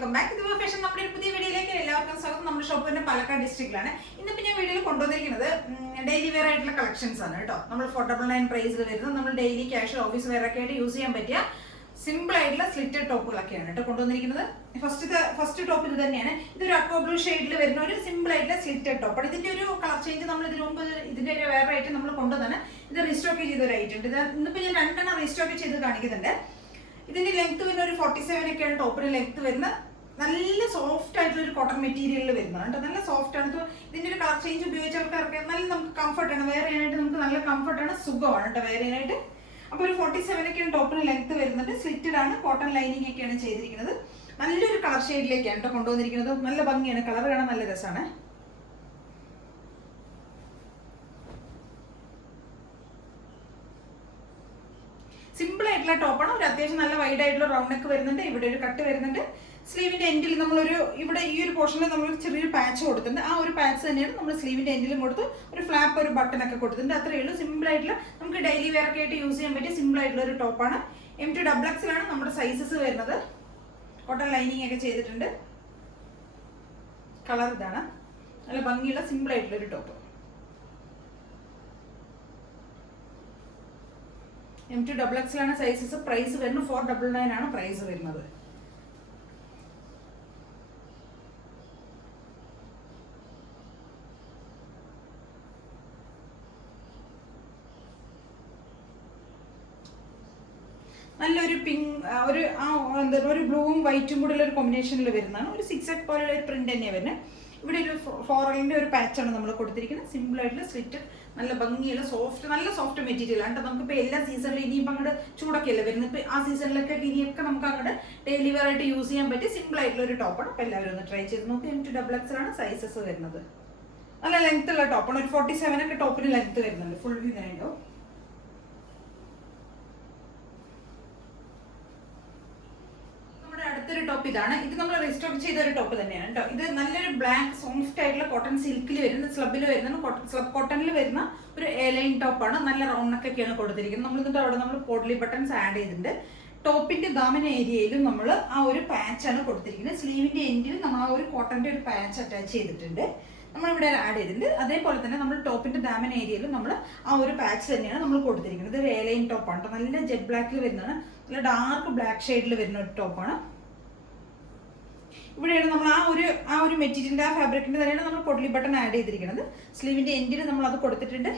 Welcome back. ഇത് fashion നമ്മുടെ ഒരു പുതിയ വീഡിയോയിലേക്ക് എല്ലാവർക്കും സ്വാഗതം. നമ്മുടെ ഷോപ്പ് തന്നെ പാലക്കാട് ഡിസ്ട്രിക്റ്റിലാണ്. ഇന്നിപ്പോൾ ഞാൻ വീഡിയോയിൽ കൊണ്ടുവന്നിരിക്കുന്നത് ഡെയിലി വെയർ ആയിട്ടുള്ള കളക്ഷൻസ് ആണ് കേട്ടോ. നമ്മൾ 499 പ്രൈസിൽ വരുന്നത് നമ്മൾ ഡെയിലി ക്യാഷ് ഓഫീസ് വെയർ ഒക്കെ ആയിട്ട് യൂസ് ചെയ്യാൻ പറ്റിയ സിമ്പിൾ ആയിട്ടുള്ള സ്ലിറ്റഡ് ടോപ്പുകളൊക്കെയാണ് കേട്ടോ കൊണ്ടുവന്നിരിക്കുന്നത്. ഫസ്റ്റ് ടോപ്പ് ഇത് തന്നെയാണ്. ഇതൊരു അക്വ ബ്ലൂ ഷെയ്ഡിൽ വരുന്ന ഒരു സിമ്പിൾ ആയിട്ടുള്ള സ്ലിറ്റഡ് ടോപ്പ്. ഇതിന്റെ ഒരു കളർ ചേഞ്ച് നമ്മൾ ഇതിനു മുമ്പ് ഇതിന്റെ ഒരു വേറെ ആയിട്ട് നമ്മൾ കൊണ്ടുവന്നാണ്. ഇത് റീസ്റ്റോക്ക് ചെയ്ത ഒരു ഐറ്റം ഉണ്ട്. ഇന്നിപ്പോൾ ഞാൻ 2 റീസ്റ്റോക്ക് ചെയ്ത് കാണിക്കുന്നുണ്ട്. ഇതിന്റെ ലെങ്ത് വരുന്ന ഒരു 47 ഒക്കെയാണ് ടോപ്പിന് ലെങ്ത് വരുന്നത്. നല്ല സോഫ്റ്റ് ആയിട്ടുള്ള ഒരു കോട്ടൺ മെറ്റീരിയലിൽ വരുന്നതാണ് കേട്ടോ. നല്ല സോഫ്റ്റ് ആണ്. ഇതിന്റെ ഒരു കളർ ചേഞ്ച് ഉപയോഗിച്ചവർക്ക് നല്ല നമുക്ക് കംഫർട്ടാണ് വെയർ ചെയ്യാനായിട്ട്. നമുക്ക് നല്ല കംഫർട്ടാണ്, സുഖമാണ് കേട്ടോ വെയർ ചെയ്യാനായിട്ട്. അപ്പോൾ ഒരു 47 ഒക്കെയാണ് ടോപ്പിന് ലെങ്ത് വരുന്നത്. സ്ലിറ്റഡ് ആണ്, കോട്ടൺ ലൈനിങ് ഒക്കെയാണ് ചെയ്തിരിക്കുന്നത്. നല്ലൊരു കളർ ഷെയ്ഡിലേക്കാണ് കേട്ടോ കൊണ്ടുവന്നിരിക്കുന്നത്. നല്ല ഭംഗിയാണ്, കളർ കാണാൻ നല്ല രസമാണ്. സിമ്പിൾ ആയിട്ടുള്ള ടോപ്പാണ്. ഒരു അത്യാവശ്യം നല്ല വൈഡ് ആയിട്ടുള്ള റൗണ്ട് നെക്ക് വരുന്നുണ്ട്. ഇവിടെ ഒരു കട്ട് വരുന്നുണ്ട്. സ്ലീവിന്റെ എൻഡിൽ നമ്മളൊരു ഇവിടെ ഈ ഒരു പോർഷനിൽ നമ്മൾ ചെറിയൊരു പാച്ച് കൊടുത്തിട്ടുണ്ട്. ആ ഒരു പാച്ച് തന്നെയാണ് നമ്മൾ സ്ലീവിന്റെ എൻഡിലും കൊടുത്ത് ഒരു ഫ്ലാപ്പ്, ഒരു ബട്ടൺ ഒക്കെ കൊടുത്തിട്ടുണ്ട്. അത്രയേ ഉള്ളൂ. സിമ്പിൾ ആയിട്ടുള്ള നമുക്ക് ഡെയിലി വെയർ ഒക്കെ ആയിട്ട് യൂസ് ചെയ്യാൻ പറ്റിയ സിമ്പിൾ ആയിട്ടുള്ള ഒരു ടോപ്പാണ്. M2XX നമ്മുടെ സൈസസ് വരുന്നത്. കോട്ടൺ ലൈനിങ് ഒക്കെ ചെയ്തിട്ടുണ്ട്. കളർ ഇതാണ്. നല്ല ഭംഗിയുള്ള സിമ്പിൾ ആയിട്ടുള്ള ഒരു ടോപ്പ്. M2XX sizes. പ്രൈസ് വരുന്നത് 499 ആണ് പ്രൈസ് വരുന്നത്. നല്ലൊരു പിങ്ക്, ഒരു ബ്ലൂവും വൈറ്റും കൂടെ ഉള്ള ഒരു കോമ്പിനേഷനിൽ വരുന്നതാണ്. ഒരു 6 പോലുള്ള ഒരു പ്രിന്റ് തന്നെയാണ് വരുന്നത്. ഇവിടെ ഒരു ഫോറലിന്റെ ഒരു പാച്ചാണ് നമ്മൾ കൊടുത്തിരിക്കുന്നത്. സിമ്പിൾ ആയിട്ടുള്ള സ്ലിറ്റ്, നല്ല ഭംഗിയുള്ള സോഫ്റ്റ്, നല്ല സോഫ്റ്റ് മെറ്റീരിയൽ ആണ്. നമുക്കിപ്പോൾ എല്ലാ സീസണിലും ഇനിയിപ്പോൾ അങ്ങോട്ട് ചൂടൊക്കെ അല്ലേ വരുന്നത്. ഇപ്പോൾ ആ സീസണിലൊക്കെ ഇനിയൊക്കെ നമുക്ക് അങ്ങോട്ട് ഡെയിലി വെയർ ആയിട്ട് യൂസ് ചെയ്യാൻ പറ്റിയ സിമ്പിൾ ആയിട്ടുള്ള ഒരു ടോപ്പാണ്. അപ്പോൾ എല്ലാവരും ഒന്ന് ട്രൈ ചെയ്ത് നോക്കി. M2XX സൈസസ് വരുന്നത്. നല്ല ലെങ്ത് ഉള്ള ടോപ്പാണ്. ഒരു 47 ഒക്കെ ടോപ്പിന് ലെങ്ത് വരുന്നുണ്ട്. ഫുൾ വ്യൂ ഇങ്ങനെയുണ്ടോ. അടുത്തൊരു ടോപ്പ് ഇതാണ്. ഇത് നമ്മൾ റീസ്റ്റോക്ക് ചെയ്ത ഒരു ടോപ്പ് തന്നെയാണ് കേട്ടോ. ഇത് നല്ലൊരു ബ്ലാക്ക് സോഫ്റ്റ് ആയിട്ടുള്ള കോട്ടൺ സിൽക്കിൽ വരുന്ന, സ്ലബിൽ വരുന്ന, സ്ലബ് കോട്ടണിൽ വരുന്ന ഒരു എലൈൻ ടോപ്പാണ്. നല്ല റൗണ്ട് നെക്കൊക്കെയാണ് കൊടുത്തിരിക്കുന്നത്. നമ്മൾ ഇതിന്റെ അവിടെ നമ്മൾ പോട്ട്ലി ബട്ടൺസ് ആഡ് ചെയ്തിട്ടുണ്ട്. ടോപ്പിന്റെ ദാമന ഏരിയയിലും നമ്മൾ ആ ഒരു പാച്ചാണ് കൊടുത്തിരിക്കുന്നത്. സ്ലീവിന്റെ എൻഡിൽ നമ്മൾ ആ ഒരു കോട്ടന്റെ ഒരു പാച്ച് അറ്റാച്ച് ചെയ്തിട്ടുണ്ട്. നമ്മളിവിടെ ആഡ് ചെയ്തിട്ടുണ്ട്. അതേപോലെ തന്നെ നമ്മൾ ടോപ്പിന്റെ ദാമൻ ഏരിയയിലും നമ്മൾ ആ ഒരു പാച്ച് തന്നെയാണ് നമ്മൾ കൊടുത്തിരിക്കുന്നത്. ഒരു എലൈൻ ടോപ്പാണ് കേട്ടോ. നല്ല ജെറ്റ് ബ്ലാക്കിൽ വരുന്നതാണ്. നല്ല ഡാർക്ക് ബ്ലാക്ക് ഷെയ്ഡിൽ വരുന്ന ഒരു ടോപ്പാണ്. ഇവിടെയാണ് നമ്മൾ ആ ഒരു മെറ്റീരിയലിന്റെ, ആ ഫാബ്രിക്കിന്റെ തന്നെയാണ് നമ്മൾ പൊട്ട്ലി ബട്ടൺ ആഡ് ചെയ്തിരിക്കുന്നത്. സ്ലീവിന്റെ എൻഡിൽ നമ്മൾ അത് കൊടുത്തിട്ടുണ്ട്.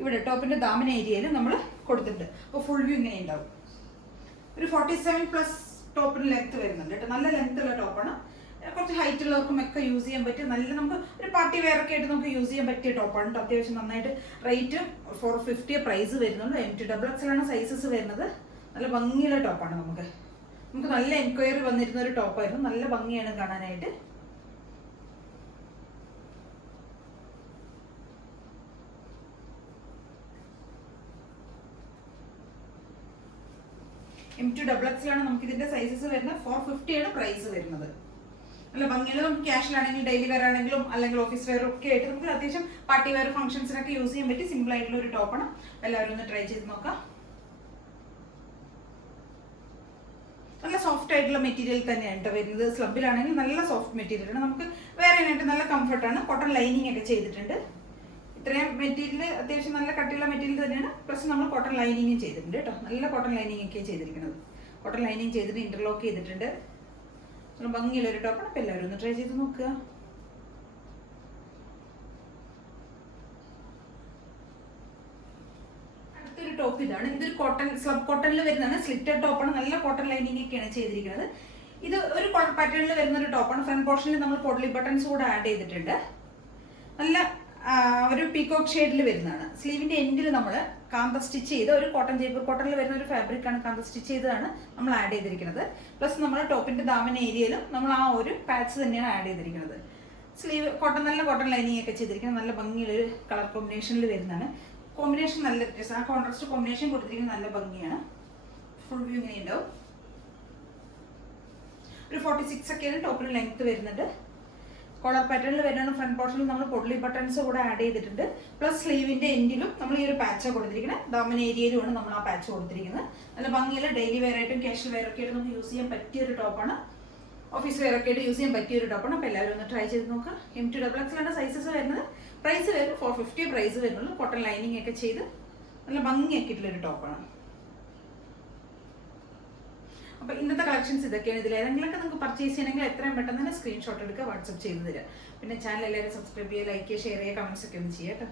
ഇവിടെ ടോപ്പിന്റെ ദാമൻ ഏരിയയിൽ നമ്മൾ കൊടുത്തിട്ടുണ്ട്. അപ്പോൾ ഫുൾ വ്യൂ ഇങ്ങനെ ഉണ്ടാവും. ഒരു 47+ ടോപ്പിന് ലെങ്ത് വരുന്നുണ്ട് കേട്ടോ. നല്ല ലെങ്ത് ഉള്ള ടോപ്പാണ്. കുറച്ച് ഹൈറ്റ് ഉള്ളവർക്കും ഒക്കെ യൂസ് ചെയ്യാൻ പറ്റിയ, നല്ല നമുക്ക് ഒരു പാർട്ടി വെയർ ഒക്കെ ആയിട്ട് നമുക്ക് യൂസ് ചെയ്യാൻ പറ്റിയ ടോപ്പാണ് കേട്ടോ. അത്യാവശ്യം നന്നായിട്ട്. റേറ്റ് 450 പ്രൈസ് വരുന്നുള്ളൂ. M2XX സൈസസ് വരുന്നത്. നല്ല ഭംഗിയുള്ള ടോപ്പാണ്. നമുക്ക് നല്ല എൻക്വയറി വന്നിരുന്ന ഒരു ടോപ്പായിരുന്നു. നല്ല ഭംഗിയാണ് കാണാനായിട്ട്. M2XX നമുക്ക് ഇതിന്റെ സൈസസ് വരുന്നത്. 450 ആണ് പ്രൈസ് വരുന്നത്. നല്ല ഭംഗിയുള്ള, നമുക്ക് ക്യാഷിലാണെങ്കിലും ഡെയിലി വെയർ ആണെങ്കിലും അല്ലെങ്കിൽ ഓഫീസ് വെയർ ഒക്കെ ആയിട്ട് നമുക്ക് അത്യാവശ്യം പാർട്ടി വെയർ ഫംഗ്ഷൻസിനൊക്കെ യൂസ് ചെയ്യാൻ പറ്റി സിമ്പിൾ ആയിട്ടുള്ള ഒരു ടോപ്പാണ്. എല്ലാവരും ഒന്ന് ട്രൈ ചെയ്ത് നോക്കാം. നല്ല സോഫ്റ്റ് ആയിട്ടുള്ള മെറ്റീരിയൽ തന്നെയാണ് കേട്ടോ വരുന്നത്. സ്ലബിലാണെങ്കിൽ നല്ല സോഫ്റ്റ് മെറ്റീരിയലാണ്. നമുക്ക് വേറെ ആയിട്ട് നല്ല കംഫർട്ടാണ്. കോട്ടൺ ലൈനിങ് ഒക്കെ ചെയ്തിട്ടുണ്ട്. ഇത്രയും മെറ്റീരിയൽ അത്യാവശ്യം നല്ല കട്ടിയുള്ള മെറ്റീരിയൽ തന്നെയാണ്. പ്ലസ് നമ്മൾ കോട്ടൺ ലൈനിങ്ങും ചെയ്തിട്ടുണ്ട് കേട്ടോ. നല്ല കോട്ടൺ ലൈനിങ് ഒക്കെ ചെയ്തിരിക്കുന്നത്. കോട്ടൺ ലൈനിങ് ചെയ്തിട്ട് ഇന്റർലോക്ക് ചെയ്തിട്ടുണ്ട്. നല്ല ഭംഗിയുള്ള ഒരു ടോപ്പാണ്. അപ്പോൾ എല്ലാവരും ഒന്ന് ട്രൈ ചെയ്ത് നോക്കുക. അടുത്തൊരു ടോപ്പ് ഇതാണ്. ഇതൊരു കോട്ടൺ, സ്ലബ് കോട്ടണിൽ വരുന്നതാണ്. സ്ലിറ്റഡ് ടോപ്പാണ്. നല്ല കോട്ടൺ ലൈനിങ് ഒക്കെയാണ് ചെയ്തിരിക്കുന്നത്. ഇത് ഒരു പാറ്റേണിൽ വരുന്ന ഒരു ടോപ്പാണ്. ഫ്രണ്ട് പോർഷനിൽ നമ്മൾ പോട്ട്ലി ബട്ടൺസ് കൂടെ ആഡ് ചെയ്തിട്ടുണ്ട്. നല്ല ഒരു പീകോക്ക് ഷെയ്ഡിൽ വരുന്നതാണ്. സ്ലീവിന്റെ എൻഡിൽ നമ്മൾ കാന്ത സ്റ്റിച്ച് ചെയ്ത് ഒരു കോട്ടൺ, ജയ്പൂർ കോട്ടണിൽ വരുന്ന ഒരു ഫാബ്രിക്കാണ്. കാന്ത സ്റ്റിച്ച് ചെയ്തതാണ് നമ്മൾ ആഡ് ചെയ്തിരിക്കുന്നത്. പ്ലസ് നമ്മൾ ടോപ്പിന്റെ ദാമൻ ഏരിയയിലും നമ്മൾ ആ ഒരു പാച്ച് തന്നെയാണ് ആഡ് ചെയ്തിരിക്കുന്നത്. സ്ലീവ് കോട്ടൺ, നല്ല കോട്ടൺ ലൈനിങ് ഒക്കെ ചെയ്തിരിക്കുന്നത്. നല്ല ഭംഗിയുള്ളൊരു കളർ കോമ്പിനേഷനിൽ വരുന്നതാണ്. കോമ്പിനേഷൻ നല്ല വ്യത്യാസം. ആ കോൺട്രാസ്റ്റ് കോമ്പിനേഷൻ കൊടുത്തിരിക്കുന്നത് നല്ല ഭംഗിയാണ്. ഫുൾ വ്യൂ ഇങ്ങനെ ഉണ്ടാവും. ഒരു 46 ഒക്കെയാണ് ടോപ്പിന് ലെങ്ത് വരുന്നുണ്ട്. കോളർ പാറ്റേണിൽ വരുന്ന ഫ്രണ്ട് പോർഷനിൽ നമ്മൾ പൊട്ട്ലി ബട്ടൺസ് കൂടെ ആഡ് ചെയ്തിട്ടുണ്ട്. പ്ലസ് സ്ലീവിന്റെ എൻഡിലും നമ്മൾ ഈ ഒരു പാച്ച് കൊടുത്തിരിക്കുന്നത്. ദാമൻ ഏരിയയിലുമാണ് നമ്മൾ ആ പാച്ച് കൊടുത്തിരിക്കുന്നത്. നല്ല ഭംഗിയുള്ള ഡെയിലി വെയർ ആയിട്ടും കാഷ്വൽ വെയർ ഒക്കെ ആയിട്ട് നമുക്ക് യൂസ് ചെയ്യാൻ പറ്റിയ ഒരു ടോപ്പാണ്. ഓഫീസ് ഓഫീസ് വെയർ ഒക്കെ ആയിട്ട് യൂസ് ചെയ്യാൻ പറ്റിയ ഒരു ടോപ്പാണ്. അപ്പോൾ എല്ലാവരും ഒന്ന് ട്രൈ ചെയ്ത് നോക്കാം. M2XX സൈസസ് വരുന്നത്. പ്രൈസ് വരും 450 പ്രൈസ് വരുന്നുള്ളൂ. കോട്ടൺ ലൈനിങ് ഒക്കെ ചെയ്ത് നല്ല ഭംഗിയാക്കിയിട്ടുള്ളൊരു ടോപ്പാണ്. അപ്പോൾ ഇന്നത്തെ കളക്ഷൻസ് ഇതൊക്കെയാണ്. ഇതിൽ ഏതെങ്കിലുമൊക്കെ നിങ്ങൾക്ക് പർച്ചേസ് ചെയ്യണമെങ്കിൽ എത്രയും പെട്ടെന്ന് തന്നെ സ്ക്രീൻഷോട്ട് എടുക്കുക, വാട്സപ്പ് ചെയ്ത് തരിക. പിന്നെ ചാനൽ എല്ലാവരും സബ്സ്ക്രൈബ് ചെയ്യുക, ലൈക്ക് ചെയ്യുക, ഷെയർ ചെയ്യുക, കമൻസ് ഒക്കെ ഒന്ന് ചെയ്യാം കേട്ടോ.